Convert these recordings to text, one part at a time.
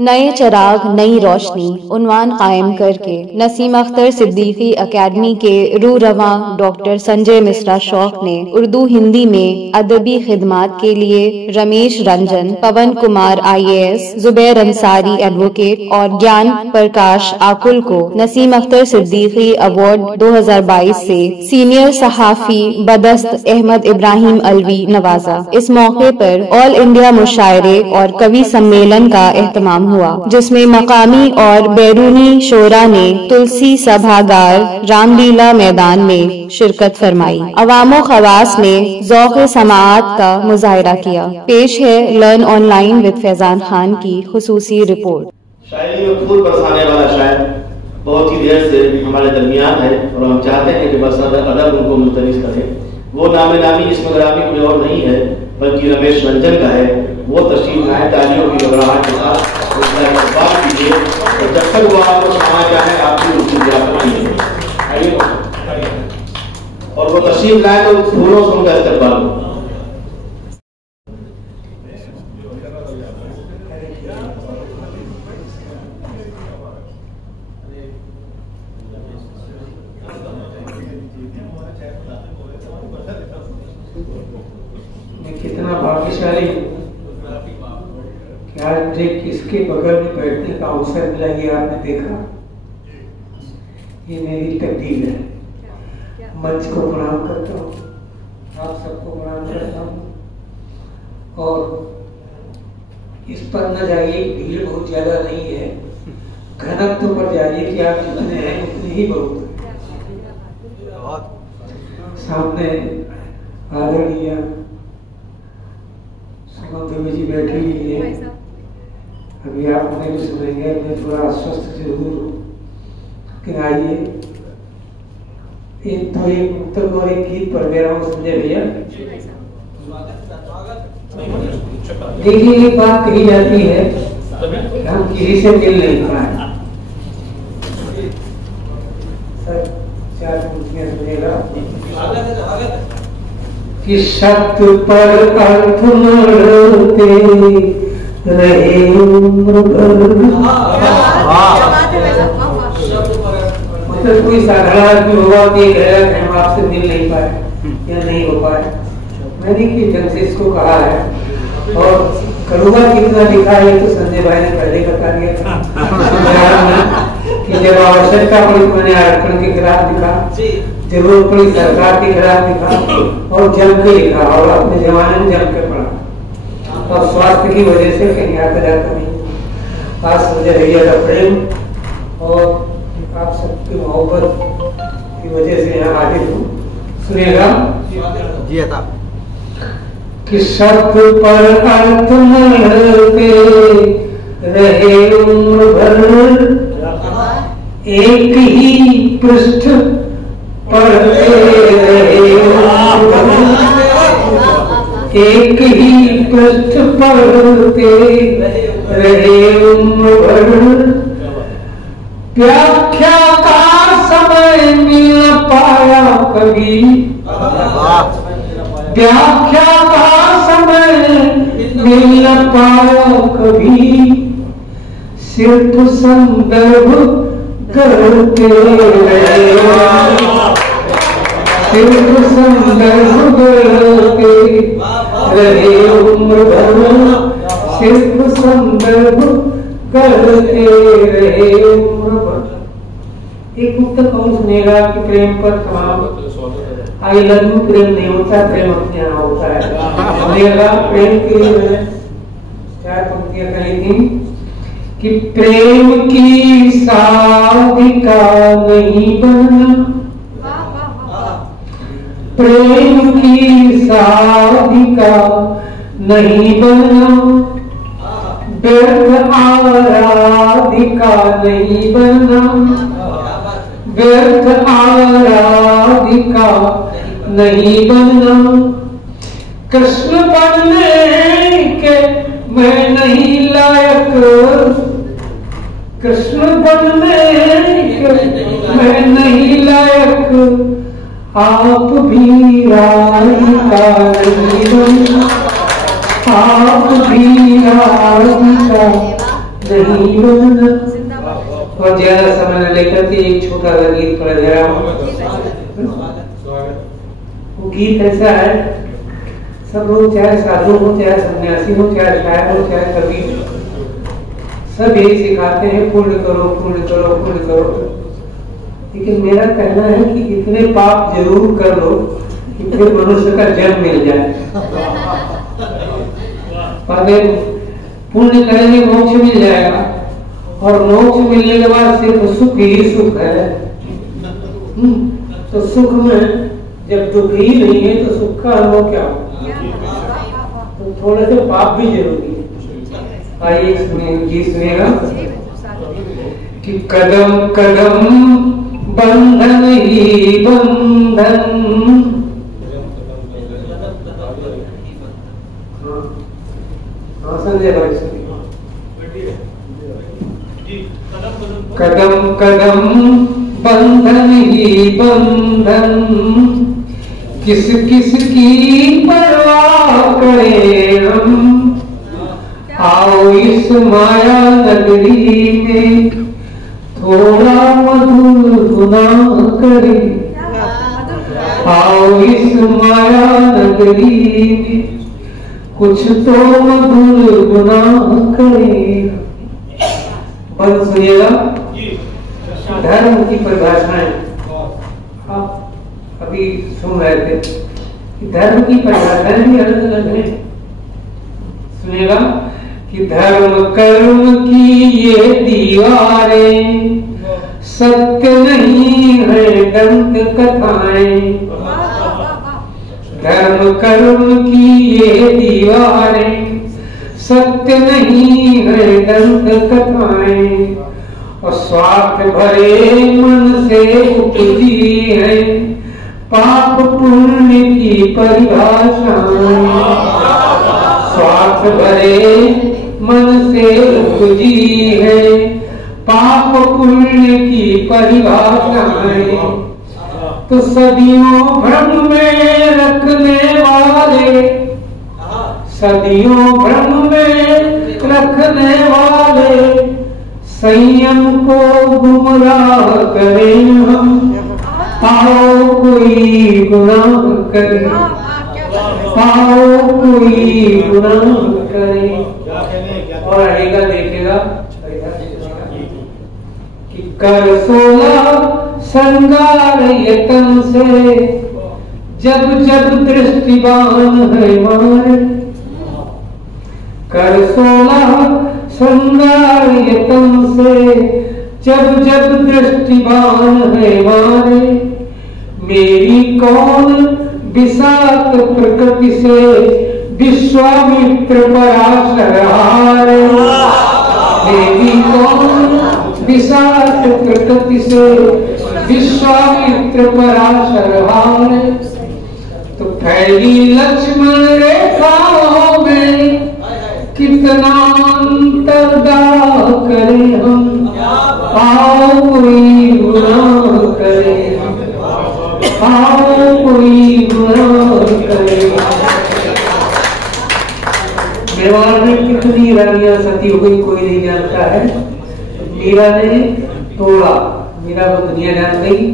नए चिराग नई रोशनी उन्वान कायम करके नसीम अख्तर सिद्दीकी अकेडमी के रूरवां डॉक्टर संजय मिश्रा शौक ने उर्दू हिंदी में अदबी खिदमात के लिए रमेश रंजन, पवन कुमार IAS, जुबैर अंसारी एडवोकेट और ज्ञान प्रकाश आकुल को नसीम अख्तर सिद्दीकी अवार्ड 2022 से सीनियर सहाफी बदस्त अहमद इब्राहिम अलवी नवाजा। इस मौके पर ऑल इंडिया मुशायरे और कवि सम्मेलन का एहतमाम हुआ, जिसमें मकामी और बैरूनी शोरा ने तुलसी सभागार रामलीला मैदान में शिरकत फरमाई। अवामो खवास ने ज़ौक़ समाअत का मुजाहिरा किया। पेश है learn online with Faizan Khan की खुसूसी रिपोर्ट। शायरी में फूल बरसाने वाला शायर बहुत ही देर से हमारे दरमियान है और हम चाहते हैं कि बस अदब उनको मुल्तमिस करें। वो नामी इसमें ग्रामी कोई और नहीं है बल्कि रमेश रंजन का है। वो तशरीफ लाए तालियों की घबराहट के साथ उसका इस्तकबाल कीजिए और जब तक वो आपको क्षमा चाहे आपकी उनकी ज़ियारत कीजिए और वो तशरीफ लाए तो फूलों से उनका इस्तकबाल हो। कितना भाग्यशाली कि आज किसके बगल में बैठने का अवसर मिला ये आपने देखा। ये मेरी तकदीर है। मंच को प्रणाम करता हूँ, आप सबको प्रणाम करता हूँ और इस पर न जाइए, भीड़ बहुत ज्यादा नहीं है, घनत्व पर जाइए कि आप जितने हैं उतने ही बहुत। सामने आदरणीय सुमन जी बैठी हुई है। अभी आप उन्हें भी सुनेंगे। मैं थोड़ा अस्वस्थ जरूर हूँ, लेकिन आइए एक मुक्तक और एक गीत पढ़ दे रहा हूँ संजय भैया। देखिए एक बात कही जाती है कि हम किसी से मिल नहीं पाए। सर चार पंक्तियां सुनेगा कि शब्द पर अर्थ मरते रहे उम्र भर। मतलब कोई साधारण आदमी होगा कि हम आपसे मिल नहीं पाए या नहीं हो पाए। मैंने कि ढंग से इसको कहा है और करूँगा कितना लिखा है तो संजय भाई ने पहले बता दिया था कि जब आवश्यकता पड़ी तो मैंने आरक्षण के खिलाफ लिखा, जरूरत पड़ी सरकार के खिलाफ लिखा और जम के लिखा और अपने जमाने में जम के पढ़ा और स्वास्थ्य की वजह से कहीं आता जाता नहीं। आज संजय भैया का प्रेम और आप सबकी मोहब्बत की वजह से यहाँ हाजिर हूँ। सुनिएगा जी था कि शब्द पर अर्थ मरते रहे उम्र भर, एक ही पृष्ठ पढ़ते रहे उम्र भर, एक ही पृष्ठ पढ़ते रहे उम्र भर। व्याख्याकार समय मिल न पाया कभी, व्याख्याकार समय मिल न पाया कभी, सिर्फ संदर्भ करते रहे, सिर्फ संदर्भ करते रहे उम्र भर, सिर्फ संदर्भ करते रहे उम्र भर। एक मुक्तक कौन सुनेगा कि प्रेम पर तमाम आई लव यू प्रेम नहीं होता, प्रेम अपने यहाँ होता है। सुनेगा प्रेम के लिए मैंने चार पंक्तियां कही थी कि प्रेम की साधिका नहीं बनना, प्रेम की साधिका नहीं बनना, व्यर्थ आराधिका नहीं बनना, व्यर्थ आराधिका नहीं बनना। कृष्ण बनने के मैं नहीं लायक, कृष्ण बनने के मैं नहीं लायक, आप भी राधिका नहीं बनना, आप भी राधिका नहीं बनना। और ज्यादा समय न लेकर के एक छोटा सा गीत पढ़ दे रहा हूँ। वो गीत ऐसा है, सब लोग चाहे साधु हो, चाहे सन्यासी हो, चाहे शायर हो, चाहे कवि हो, सब यही सिखाते हैं पुण्य करो, पुण्य करो, पुण्य करो। लेकिन मेरा कहना है कि इतने पाप जरूर कर लो कि फिर मनुष्य का जन्म मिल जाए। पुण्य करेंगे मोक्ष मिल जाएगा, और मोक्ष मिलने के बाद सिर्फ सुख ही सुख है। तो सुख में जब दुख ही नहीं है तो सुख का अनुभव क्या हो? तो थोड़े से पाप भी जरूरी है। आइए सुनिएगा कि कदम कदम बंधन ही बंधन। संजय भाई सुनिए। कदम कदम बंधन ही बंधन, किस किस की परवाह करें हम। आओ इस माया नगरी में थोड़ा मधुर गुनाह करें। आओ इस माया नगरी में कुछ तो मधुर गुनाह करें। बंद सुनिएगा। धर्म की परिभाषाएं आप अभी सुन रहे थे कि धर्म की परिभाषाएं भी अलग अलग है। सुनिएगा कि धर्म कर्म की ये दीवारें सत्य नहीं है दंत कथाएं। धर्म कर्म की ये दीवारें सत्य नहीं है दंत कथाएं। और स्वार्थ भरे मन से उपजी है पाप पुण्य की परिभाषाएं। स्वार्थ भरे मन से उपजी है पाप पुण्य की परिभाषाएं। तो सदियों भ्रम में रखने वाले, सदियों भ्रम में रखने वाले संयम को गुमराह करें हम। आओ कोई गुनाह करे, आओ कोई गुनाह करे। और आएगा देखेगा कि कर 16 श्रृंगार यतन से जब जब दृष्टिबान है मारे। कर 16 श्रृंगार यतन से जब जब दृष्टिबान है मारे। मेरी कौन विषाक्त प्रकृति से विश्वामित्र पराशर हारे। मेरी कौन विषाक्त प्रकृति से विश्वामित्र पराशर हारे। तो फैली लक्ष्मण रेखाओं में कितना अंतर्दाह करें हम। आओ कोई गुनाह करे, आओ कोई गुनाह करे। मेवाड़ में कितनी रानियां सती हो गई कोई नहीं जानता है। मीरा ने तोड़ा, मीरा को दुनिया जान गई।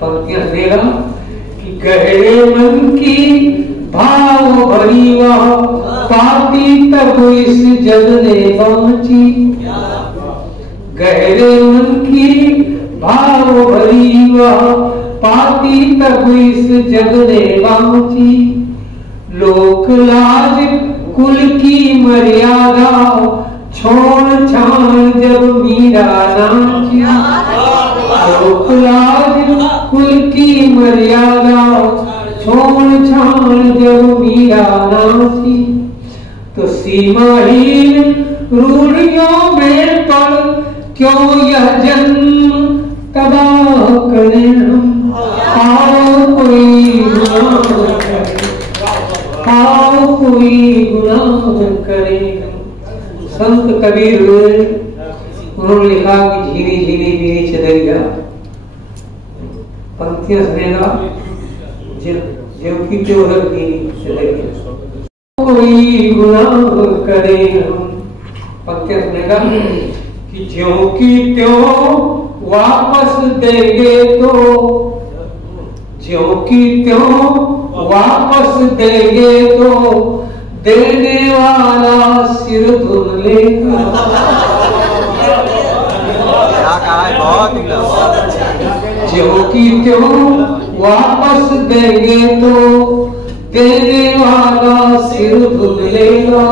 पंक्तियां सुनेगा कि गहरे मन की भाव भरी वह पाती तब इस जग ने पहुंची। गहरे मन की भाव भरी वह पाती तब इस जग ने पहुंची। लोक लाज कुल की मर्यादा छोड़ छाड़ जब मीरा नाची। लोक लाज कुल की मर्यादा छोड़ छाड़ जब मीरा नाची। तो सीमाहीन रूढ़ियों में पड़ क्यों यह जन्म तबाह करें हम। आओ कोई गुनाह करे, आओ कोई गुनाह करे। संत कबीर उन्होंने लिखा कि झीनी झीनी मेरी चदरिया। पंक्तियां सुनेगा की जोहर की चदरिया। कोई गुनाह करे हम। पंक्तियां सुनेगा कि ज्यों की त्यों वापस देंगे तो, ज्यों की त्यों वापस देंगे तो, देने वाला सिर धुन लेगा। ज्यों की त्यों वापस देंगे तो, देने वाला सिर धुन लेगा।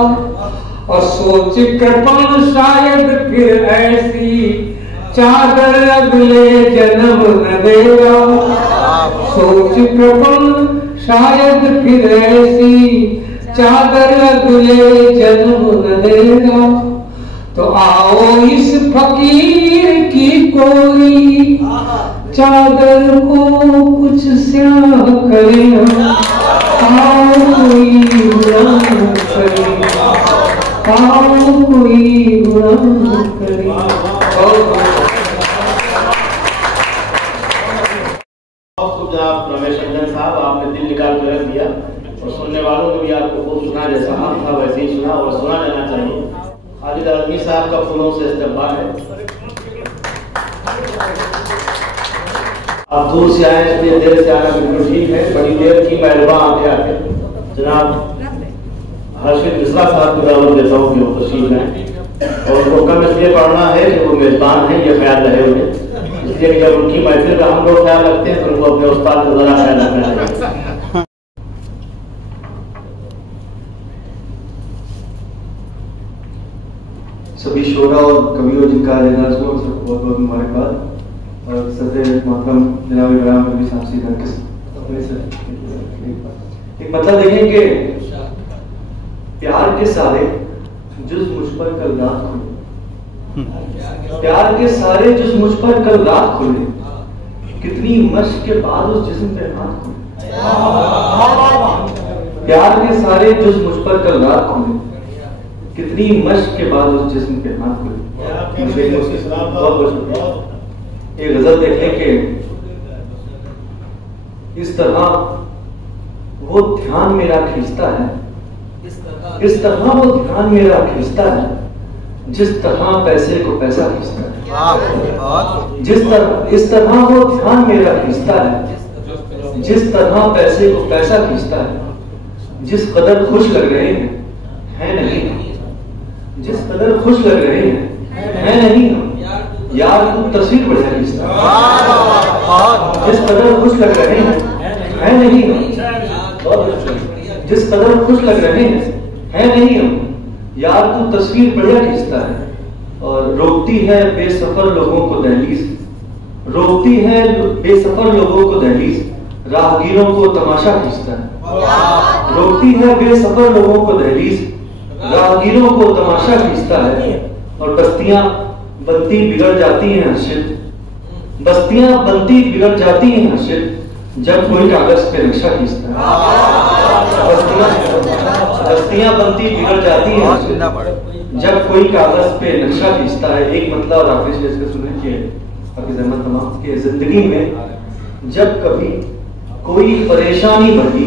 और सोच कृपण शायद फिर ऐसी चादर अगले जन्म न देगा। सोच कृपण शायद फिर ऐसी चादर अगले जन्म न देगा। तो आओ इस फकीर की कोई चादर को कुछ स्याह करे। आओ कोई गुनाह करे, आओ कोई गुनाह करे। जनाब रमेश रंजन साहब, आपने दिल निकाल कर रख दिया और सुनने वालों ने भी आपको खूब सुना, जैसा हम था वैसे ही सुना और सुना जाना चाहिए। खालिद आजमी साहब का फूलों से इस्तकबाल है। आप दूर से आए इसलिए देर से आना बिल्कुल ठीक है, बड़ी देर की मेहरबान आते आते जनाब हर्षित मिश्रा साहब को दावत देता हूँ कि वो तशरीफ लाएं और उनको कम इसलिए पढ़ना है कि वो मेजबान है, ये ख्याल रहे उन्हें, इसलिए कि जब उनकी महफिल का हम लोग ख्याल रखते हैं तो उनको अपने उस्ताद का जरा ख्याल रखना चाहिए। सभी शोरा और कवियों जिनका एजाज हुआ सबको बहुत बहुत मुबारकबाद। और सदर मोहतरम जनाब इब्राहिम नबी साहब से एक मतलब देखें कि प्यार के सारे जुज़ मुझ पर कल रात खुले, प्यार के सारे जुज़ मुझ पर कल रात खुले, कितनी मश्क के बाद उस जिस्म पे हाथ खुले। प्यार के सारे जुज़ मुझ पर कल रात खुले, कितनी मश्क के बाद उस जिस्म पे हाथ खुले। एक गजल देखें कि इस तरह वो ध्यान मेरा खींचता है, इस तरह वो ध्यान मेरा खींचता है, जिस तरह पैसे को पैसा खींचता है। इस तरह वो ध्यान मेरा खींचता है, जिस तरह पैसे को पैसा खींचता है। जिस कदर खुश लग रहे हैं नहीं, जिस कदर खुश लग रहे हैं नहीं यार, तू तस्वीर बढ़िया खींचता है। जिस कदर खुश लग रहे हैं नहीं, जिस कदर खुश लग रहे हैं नहीं हम, यार तू तस्वीर बढ़िया खींचता है। और रोकती है बेसफर लोगों को दहलीज, रोकती है बेसफर लोगों को दहलीज, राहगीरों को तमाशा खींचता है। रोकती है बेसफर लोगों को दहलीज, राहगीरों को तमाशा खींचता है। और बस्तियां बनती बिगड़ जाती हैं हर्षित, बस्तियां बनती बिगड़ जाती हैं हर्षित, जब कोई कागज पे नक्शा खींचता है। बस्तियां बनती बिगड़ जाती हैं जब कोई कागज पे नक्शा खींचता है। एक मतलब और आखिरी से इसका सुने कि जिंदगी में जब कभी कोई परेशानी बढ़ी,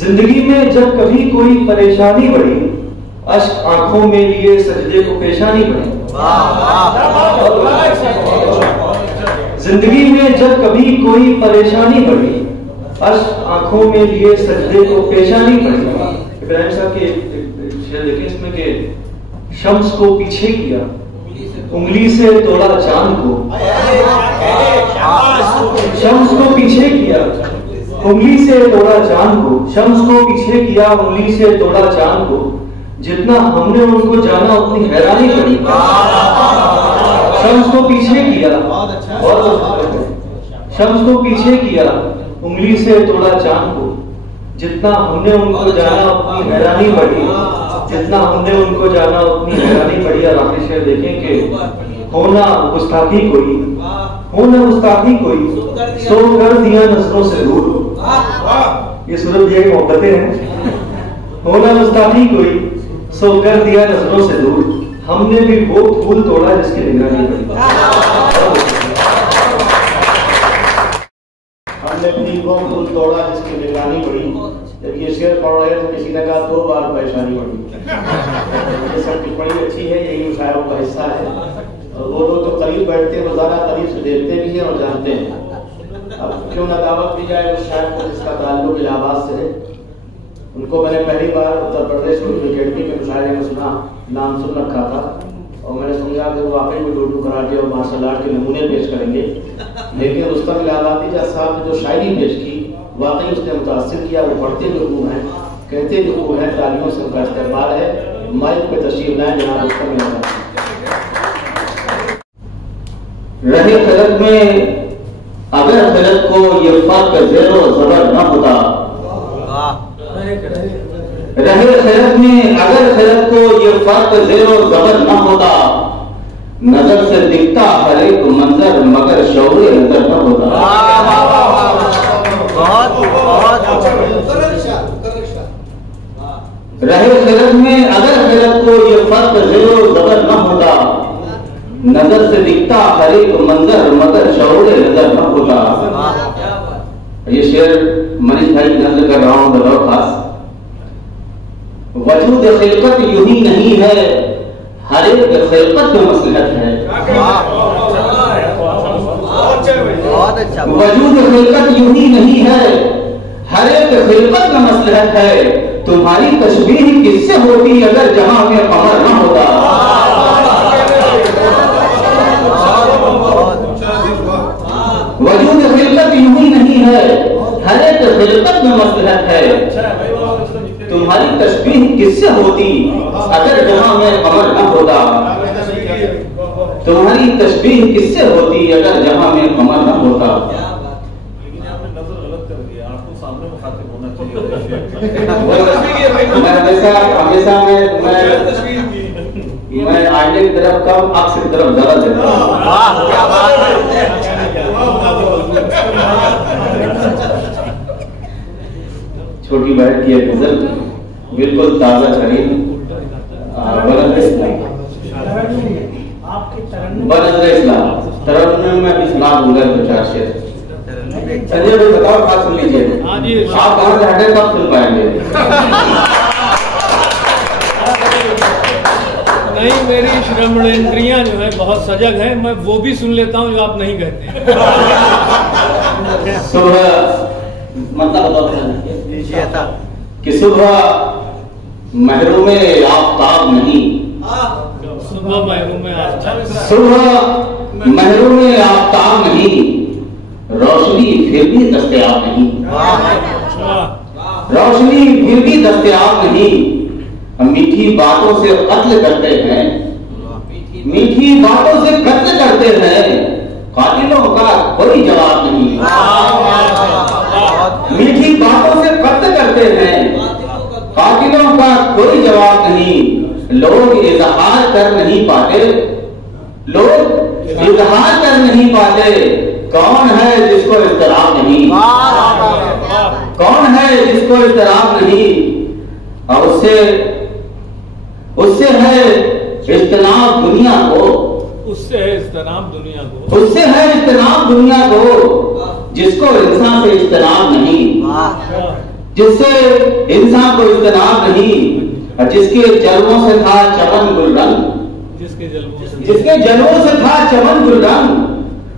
जिंदगी में जब कभी कोई परेशानी बढ़ी, अश्क आंखों में लिए सजदे को पेशानी बढ़ी। जिंदगी में जब कभी कोई परेशानी बढ़ी, अश्क आंखों में लिए सजदे को पेशानी बढ़ी। इब्राहिम साहब के शेर देखें इसमें कि शम्स को पीछे किया, उंगली से तोड़ा चांद को। शम्स को पीछे किया, उंगली से तोड़ा चांद को। शम्स को पीछे किया, उंगली से तोड़ा चांद को। जितना हमने उनको जाना उतनी हैरानी बढ़ी। शम्स को पीछे किया, शम्स को पीछे किया, उंगली से तोड़ा चांद को। जितना हमने उनको जाना उतनी हैरानी बढ़ी, जितना हमने उनको जाना उतनी हैरानी बढ़ी। और आखिरी शेर देखें कि होना गुस्ताखी कोई, होना गुस्ताखी कोई, सो कर दिया नजरों से दूर। ये सूरत दिया की मोहब्बतें हैं। होना गुस्ताखी कोई, सो कर दिया नजरों से दूर। हमने भी वो फूल तोड़ा जिसकी निगरानी पड़ी। हमने भी वो फूल तोड़ा जिसकी निगरानी पड़ी। जब ये शेर पढ़ रहे तो किसी ने कहा 2 बार परेशानी पड़ी। ये सब कुछ बड़ी अच्छी है, यही मुशायरों का हिस्सा है। वो लोग तो करीब बैठते हैं, रोजाना करीब से देखते भी हैं और जानते हैं। अब क्यों ना दावत दी जाए उस शायर को जिसका ताल्लुक इलाहाबाद से है। उनको मैंने पहली बार उत्तर प्रदेश उर्दू अकेडमी के मुशायरे में सुना, नाम सुन रखा था और मैंने समझा कि वो वाकई में उर्दू कराटे और मार्शल आर्ट के नमूने पेश करेंगे। लेकिन रुस्तम इलाहाबादी साहब ने जो शायरी पेश की वाकई उसने मुतासिर किया। वो पढ़ते भी खूब हैं, कहते भी खूब हैं, तालियों से उनका इस्तेमाल है। माइक पे तशरीफ लाएं जनाब रुस्तम इलाहाबादी। रहे खिलत में अगर खिलत को ये फर्क ज़ेरो ज़बर न होता, रहे खिलत में अगर खिलत को ये फर्क ज़ेरो ज़बर न होता, नजर से दिखता हर एक मंजर मगर शौरे नजर न होता। रहे खिलत में अगर खिलत को ये फर्क ज़ेरो ज़बर न होता, नजर से दिखता हर एक मंजर मगर शौरे नजर न होता। ये शेर मनीष भाई की नजर कर रहा हूं बतौर खास। वजूद खिलकत यूं ही नहीं है, हर एक खिलकत में मसलहत है। वजूद खिलकत यूं ही नहीं है, हर एक खिलकत में मसलहत है। तुम्हारी तशबीह किससे होती अगर जहां में कमर न होता। वजूद खिलकत यूं ही नहीं है, हर एक खिलकत में मसलहत है। तुम्हारी तशबीह किससे होती अगर जहां में कमर न होता। तुम्हारी तशबीह किससे होती अगर जहां में कमर न होता। मैं हमेशा मैं आईने की तरफ कम आंख की तरफ ज्यादा देता हूँ। छोटी बहन की एक गजल बिल्कुल ताजा तरीन इस्लाम तरन्नुम में भी सुना दूंगा दो चार शेर। चलिए भाई बताओ, बात सुन लीजिए। आप कहाँ से हटे तब सुन पाएंगे। नहीं, मेरी श्रवणेंद्रियां जो है बहुत सजग है, मैं वो भी सुन लेता हूँ जो आप नहीं कहते। सुबह मतलब बताओ कि सुबह महरूम आफ्ताब नहीं, सुबह महरूम आफ्ताब, सुबह महरूम आफ्ताब नहीं, रोशनी फिर भी दस्तयाब नहीं। रोशनी फिर भी दस्तयाब नहीं। मीठी बातों से कत्ल करते हैं, मीठी बातों से कत्ल करते हैं, कातिलों का कोई जवाब नहीं। मीठी बातों से कत्ल करते हैं, कातिलों का कोई जवाब नहीं। लोग इजहार कर नहीं पाते, लोग इजहार कर नहीं पाते। कौन है जिसको इज़्तिराब नहीं, कौन है जिसको इज़्तिराब नहीं। और उससे है इज्तनाब दुनिया को, उससे है इज्तनाब दुनिया को, उससे है इज्तनाब दुनिया को, जिसको इंसान से इज्तनाब नहीं, जिससे इंसान को इज्तनाब नहीं। जिसके जलवों से था चमन गुलरंग, जिसके जलवों से था चमन गुलरंग,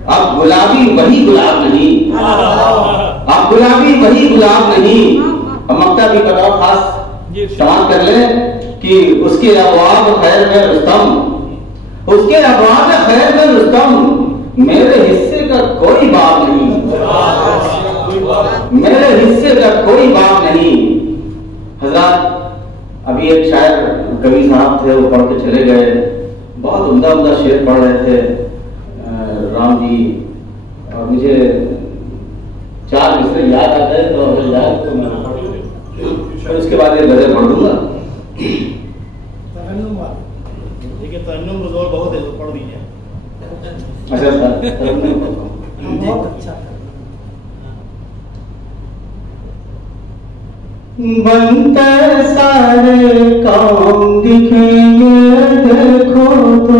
अब गुलाबी वही गुलाब नहीं, अब गुलाबी वही गुलाब नहीं। मक्ता भी बताओ खास सवाल कर ले कि उसके अबवाब खैर में रुस्तम, उसके अबवाब खैर में रुस्तम, मेरे हिस्से का कोई बाब नहीं, मेरे हिस्से का कोई बाब नहीं। हजरत अभी एक शायर कवि साहब थे, वो पढ़ के चले गए, बहुत उम्दा उम्दा शेर पढ़ रहे थे राम जी, और मुझे 4 मिसरे याद आ गए तो याद तो मैं उसके बाद ये गजल पढ़ दूंगा। देखिए तरन्नुम रोज़ बहुत है, तो पढ़ दीजिए। अच्छा सर, बनते सारे काम दिखेंगे देखो तो।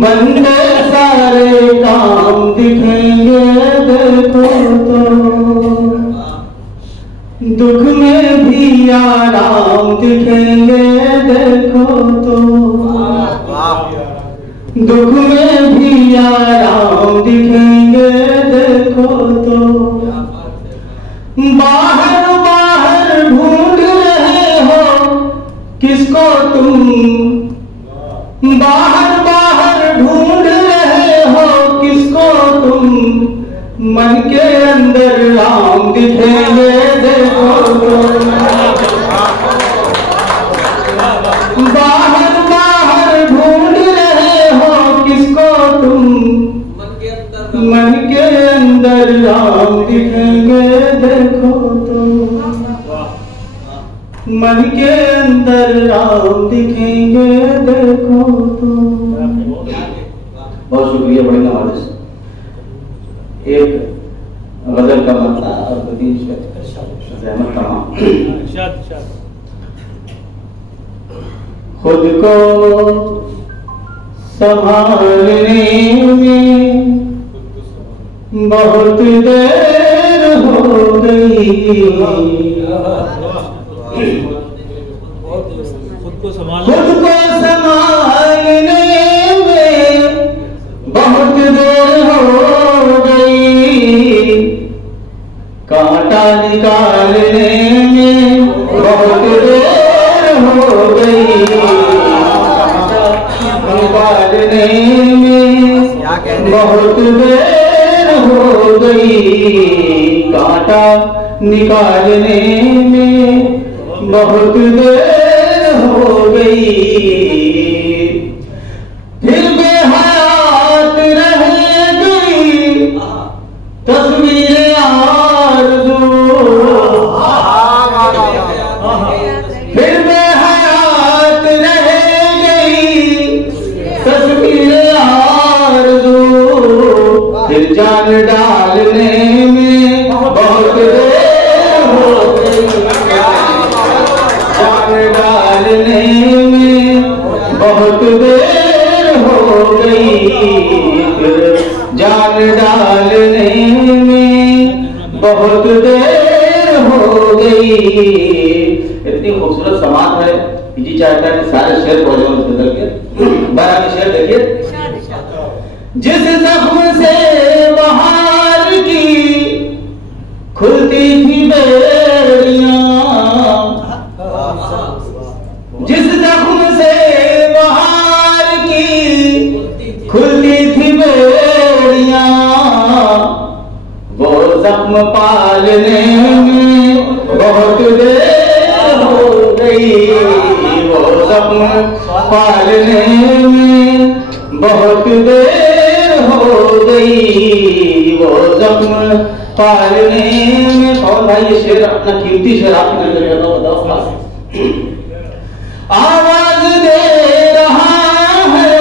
बनते सारे काम दिखेंगे देखो तो, दुख में भी आराम दिखेंगे देखो तो, दुख में भी आराम दिखेंगे देखो तो। बाहर बाहर ढूंढ रहे हो किसको तुम, बाहर बाहर ढूंढ रहे हो किसको तुम, मन के अंदर राम दिखेंगे देखो तो। बाहर बाहर ढूंढ रहे हो किसको तुम, मन के अंदर राम दिखेंगे देखो तो, मन के अंदर राम दिखेंगे देखो तो। बहुत शुक्रिया, बड़ी नवाज। एक गजल का मतलब और जहमत तमाम। खुद को संभालने में बहुत देर हो गई, खुद को संभालने में बहुत देर हो गई, कांटा निकालने में बहुत देर हो गई, निकालने में बहुत देर हो गई, कांटा निकालने में बहुत देर हो गई। फिर बेहयात रह गई तस्वीर आरज़ू, फिर बेहयात रह गई तस्वीर आरज़ू, फिर जान डालने में बहुत देर हो गई, जान डालने में बहुत देर हो गई, फिर जान डालने में बहुत देर हो गई। इतनी खूबसूरत समाज है, जी चाहता है कि सारे शेर पढ़ जाओ बदल के। बारह शेर देखिए। जिस जख्म से बहार की खुलती थी बेड़ियां, जिस जख्म से बहार की खुलती थी बेड़ियां, वो जख्म पालने में बहुत देर हो गई, वो जख्म पालने में बहुत देर हो गई, वो जख्म पालने में। कौन भाई ये शेर अपना कीमती शेर आपने बताओ। आवाज दे रहा है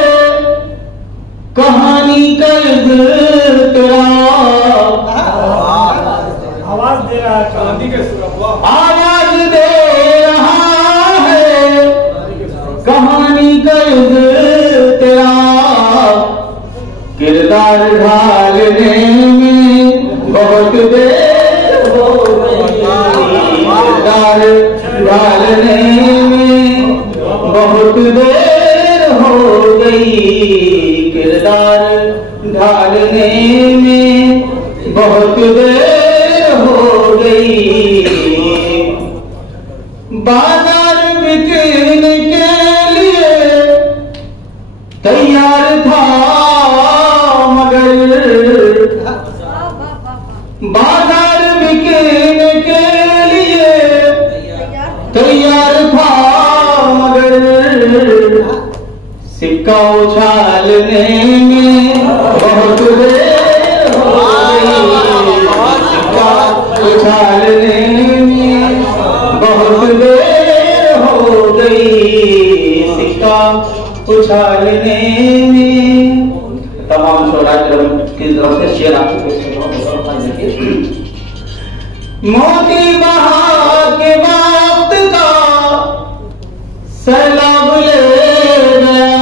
कहानी का इज़्तिराब, आवाज दे रहा है कहानी का इज़्तिराब, आवाज दे रहा है कहानी का इज़्तिराब, किरदार ढालने में बहुत देर हो गई, किरदार ढालने में बहुत देर हो गई, किरदार ढालने में बहुत देर हो गई। बाजार बिकने के लिए तैयार था मगर, बाजार बिकने के लिए तैयार था मगर, सिक्का उछालने में बहुत देर हो गई, सिक्का उछालने में बहुत देर हो गई, सिक्का उछालने में। तमाम शोरा की तरफ से शेर आपको पेश कर रहा हूं। मोती बहा के वक्त का सैलाब ले गया,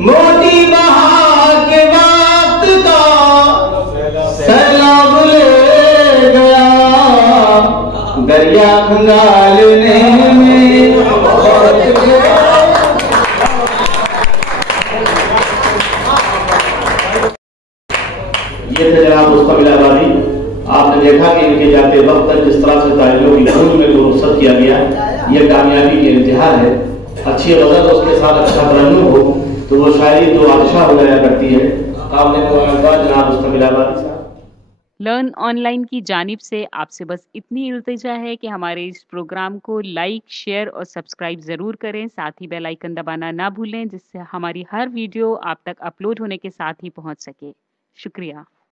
मोती बहा के वक्त का सैलाब ले गया, निकालने में। ये थे जनाब रुस्तम इलाहाबादी। आपने देखा कि इनके जाते वक्त तक जिस तरह से तालियों की धुन में रुखसत किया गया, ये कामयाबी की इंतहा है। अच्छी गज़ल उसके साथ अच्छा तरन्नुम हो तो वो शायरी तो बादशाह हो जाया करती है। आपने जनाब रुस्तम इलाहाबादी साहब। लर्न ऑनलाइन की जानिब से आपसे बस इतनी इल्तिजा है कि हमारे इस प्रोग्राम को लाइक, शेयर और सब्सक्राइब ज़रूर करें। साथ ही बेल आइकन दबाना ना भूलें, जिससे हमारी हर वीडियो आप तक अपलोड होने के साथ ही पहुंच सके। शुक्रिया।